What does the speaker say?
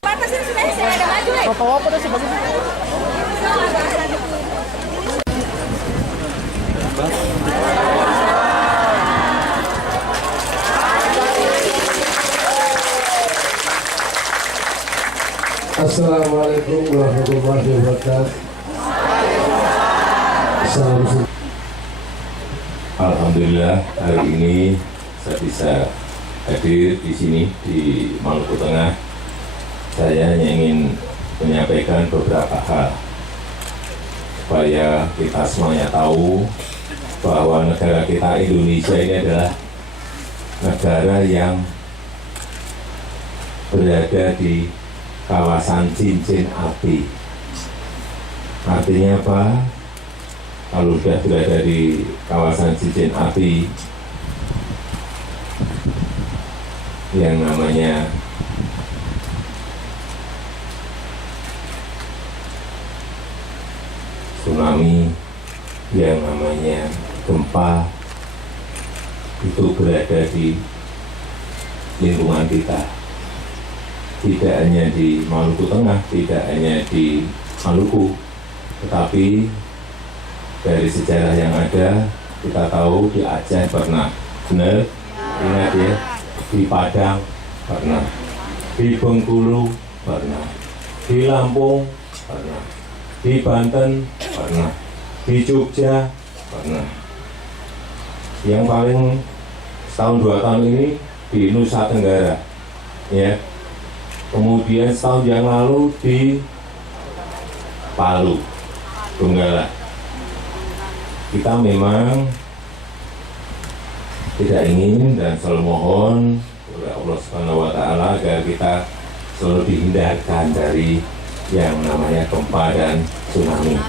Batasin sudah saya ada maju. Apa dah sih bagus. Assalamualaikum warahmatullahi wabarakatuh. Alhamdulillah hari ini saya bisa hadir di sini di Maluku Tengah. Saya hanya ingin menyampaikan beberapa hal supaya kita semuanya tahu bahwa negara kita Indonesia ini adalah negara yang berada di kawasan cincin api. Artinya apa? Kalau sudah berada di kawasan cincin api yang namanya tsunami, yang namanya gempa, itu berada di lingkungan kita. Tidak hanya di Maluku Tengah, tidak hanya di Maluku, tetapi dari sejarah yang ada, kita tahu di Aceh pernah, benar, ingat ya, di Padang pernah, di Bengkulu pernah, di Lampung pernah, di Banten pernah, di Jogja pernah. Yang paling setahun 2 tahun ini di Nusa Tenggara, ya. Kemudian setahun yang lalu di Palu, Donggala. Kita memang tidak ingin dan selalu mohon kepada Allah Subhanahu wa Ta'ala agar kita selalu dihindarkan dari yang namanya gempa dan tsunami.